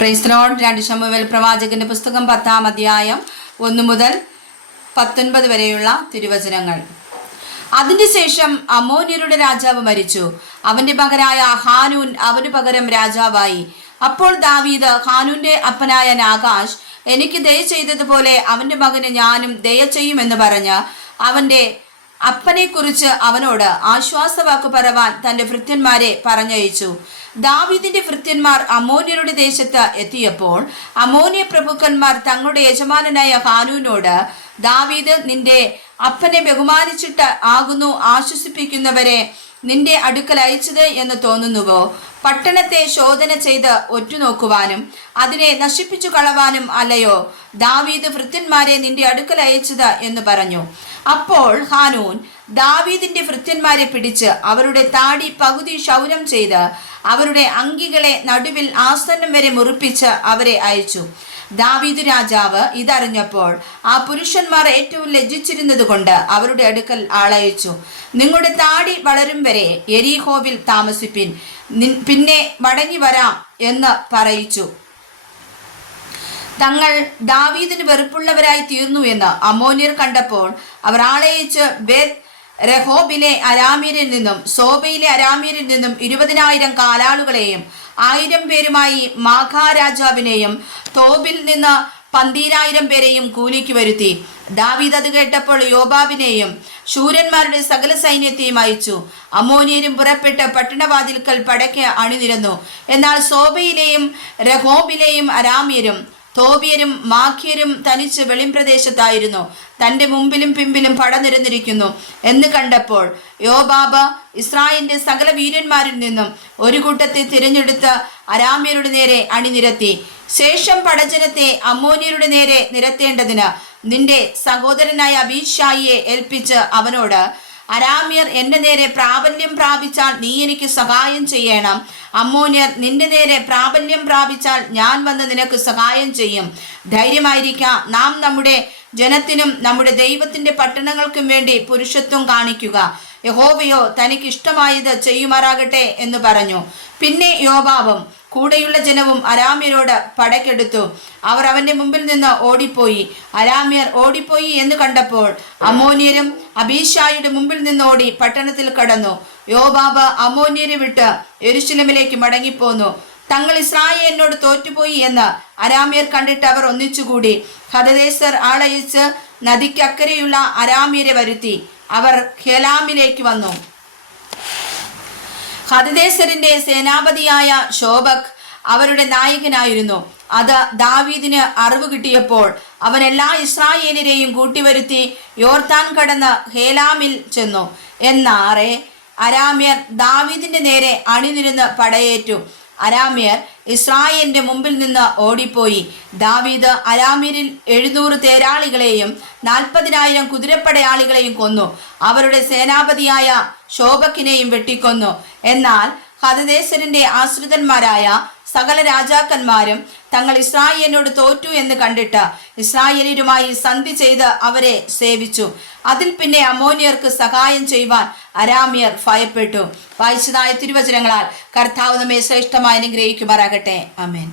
Praise the Lord. 2 ശമൂവേൽ പ്രവാചകന്റെ പുസ്തകം 10-ാം അധ്യായം 1 മുതൽ 19 വരെയുള്ള തിരുവചനങ്ങൾ. അതിനുശേഷം അമ്മോന്യരുടെ രാജാവ് മരിച്ചു. അവന്റെ മകനായ ഹാനൂൻ അവന് പകരം രാജാവായി. അപ്പോൾ ദാവീദ് ഹാനൂന്റെ അപ്പനായ നാഗാഷ്, എനിക്ക് ദയ ചെയ്തതുപോലെ അവന്റെ മകന് ഞാനും ദയ ചെയ്യുമെന്ന് പറഞ്ഞ് അവന്റെ അപ്പനെക്കുറിച്ച് അവനോട് ആശ്വാസവാക്ക് പറവാൻ തന്റെ ഭൃത്യന്മാരെ പറഞ്ഞയച്ചു. ദാവീദിന്റെ ഭൃത്യന്മാർ അമ്മോന്യരുടെ ദേശത്ത് എത്തിയപ്പോൾ അമ്മോന്യ പ്രഭുക്കന്മാർ തങ്ങളുടെ യജമാനനായ ഹാനൂനോട്, ദാവീദ് നിന്റെ അപ്പനെ ബഹുമാനിച്ചിട്ട് ആകുന്നു ആശ്വസിപ്പിക്കുന്നവരെ നിന്റെ അടുക്കൽ അയച്ചത് എന്ന് തോന്നുന്നുവോ? പട്ടണത്തെ ശോധന ചെയ്ത് ഒറ്റുനോക്കുവാനും അതിനെ നശിപ്പിച്ചു കളവാനും അല്ലയോ ദാവീദ് ഭൃത്യന്മാരെ നിന്റെ അടുക്കൽ അയച്ചത് എന്ന് പറഞ്ഞു. അപ്പോൾ ഹാനൂൻ ദാവീദിന്റെ ഭൃത്യന്മാരെ പിടിച്ച് അവരുടെ താടി പകുതി ക്ഷൗരം ചെയ്ത് അവരുടെ അങ്കികളെ നടുവിൽ ആസനം വരെ മുറിപ്പിച്ച് അവരെ അയച്ചു. ദാവീദ് രാജാവ് ഇതറിഞ്ഞപ്പോൾ ആ പുരുഷന്മാർ ഏറ്റവും ലജ്ജിച്ചിരുന്നത് കൊണ്ട് അവരുടെ അടുക്കൽ ആളയച്ചു. നിങ്ങളുടെ താടി വളരും വരെ യെരിഹോവിൽ താമസിപ്പിൻ, പിന്നെ മടങ്ങി വരാം എന്ന് പറയിച്ചു. തങ്ങൾ ദാവീദിന് വെറുപ്പുള്ളവരായി തീർന്നു എന്ന് അമ്മോന്യർ കണ്ടപ്പോൾ അവർ ആളയച്ച് ബേത് രഹോബിലെ അരാമ്യരിൽ നിന്നും സോബയിലെ അരാമ്യരിൽ നിന്നും 20,000 കാലാളുകളെയും 1000 പേരുമായി മാഖാരാജാവിനെയും തോബിൽ നിന്ന് 12,000 പേരെയും കൂലിക്ക് വരുത്തി. ദാവീദ് അത് കേട്ടപ്പോൾ യോബാബിനെയും ശൂരന്മാരുടെ സകല സൈന്യത്തെയും അയച്ചു. അമ്മോന്യരും പുറപ്പെട്ട് പട്ടണവാതിൽക്കൽ പടയ്ക്ക് അണിനിരന്നു. എന്നാൽ സോബയിലെയും രഹോബിലെയും അരാമ്യരും തോബിയരും മാഖ്യരും തനിച്ച് വെളിംപ്രദേശത്തായിരുന്നു. തൻ്റെ മുമ്പിലും പിമ്പിലും പടനിരന്നിരിക്കുന്നു എന്ന് കണ്ടപ്പോൾ യോബാബ് ഇസ്രായേലിന്റെ സകല വീരന്മാരിൽ നിന്നും ഒരു കൂട്ടത്തെ തിരഞ്ഞെടുത്ത് അരാമ്യരുടെ നേരെ അണിനിരത്തി. ശേഷം പടജനത്തെ അമ്മോന്യരുടെ നേരെ നിരത്തേണ്ടതിന് നിന്റെ സഹോദരനായ അബീശായിയെ ഏൽപ്പിച്ച് അവനോട്, അരാമ്യർ എന്റെ നേരെ പ്രാബല്യം പ്രാപിച്ചാൽ നീ എനിക്ക് സഹായം ചെയ്യണം. അമ്മോന്യർ നിന്റെ നേരെ പ്രാബല്യം പ്രാപിച്ചാൽ ഞാൻ വന്ന് നിനക്ക് സഹായം ചെയ്യും. ധൈര്യമായിരിക്കാം, നാം നമ്മുടെ ജനത്തിനും നമ്മുടെ ദൈവത്തിന്റെ പട്ടണങ്ങൾക്കും വേണ്ടി പുരുഷത്വം കാണിക്കുക. യഹോവയോ തനിക്ക് ഇഷ്ടമായത് ചെയ്യുമാറാകട്ടെ എന്ന് പറഞ്ഞു. പിന്നെ യോബാബും കൂടെയുള്ള ജനവും അരാമ്യരോട് പടക്കെടുത്തു. അവർ അവന്റെ മുമ്പിൽ നിന്ന് ഓടിപ്പോയി. അരാമ്യർ ഓടിപ്പോയി എന്ന് കണ്ടപ്പോൾ അമ്മോന്യരും അബീശായിയുടെ മുമ്പിൽ നിന്ന് ഓടി പട്ടണത്തിൽ കടന്നു. യോബാബ് അമ്മോന്യരെ വിട്ട് യെരൂശലേമിലേക്ക് മടങ്ങിപ്പോന്നു. തങ്ങൾ ഇസ്രായേലിനോട് തോറ്റുപോയി എന്ന് അരാമ്യർ കണ്ടിട്ട് അവർ ഒന്നിച്ചുകൂടി ഹദദേസർ ആളയച്ച് നദിക്കക്കരെയുള്ള അരാമ്യരെ വരുത്തി. അവർ ഹേലാമിലേക്ക് വന്നു. ഹദദേസറിന്റെ സേനാപതിയായ ശോബക് അവരുടെ നായകനായിരുന്നു. അത് ദാവീദിന് അറിവ് കിട്ടിയപ്പോൾ അവൻ എല്ലാ ഇസ്രായേലിനെയും കൂട്ടിവരുത്തി യോർദാൻ കടന്ന് ഹേലാമിൽ ചെന്നു. എന്നാറെ അരാമ്യർ ദാവീദിന്റെ നേരെ അണിനിരുന്ന് പടയേറ്റു. അരാമ്യർ ഇസ്രായേലിന്റെ മുമ്പിൽ നിന്ന് ഓടിപ്പോയി. ദാവീദ് അരാമ്യരിൽ 700 തേരാളികളെയും 40,000 കുതിരപ്പടയാളികളെയും കൊന്നു. അവരുടെ സേനാപതിയായ ശോബക്കിനെയും വെട്ടിക്കൊന്നു. എന്നാൽ ഹദദേസരിന്റെ ആശ്രിതന്മാരായ സകല രാജാക്കന്മാരും തങ്ങൾ ഇസ്രായേലിനോട് തോറ്റു എന്ന് കണ്ടിട്ട് ഇസ്രായേലിയരുമായി സന്ധി ചെയ്ത് അവരെ സേവിച്ചു. അതിൽ പിന്നെ അമ്മോന്യർക്ക് സഹായം ചെയ്യുവാൻ അരാമ്യർ ഭയപ്പെട്ടു. വായിച്ചതായ തിരുവചനങ്ങളാൽ കർത്താവ് നമ്മെ ശ്രേഷ്ഠമായി അനുഗ്രഹിക്കുമാറാകട്ടെ. ആമേൻ.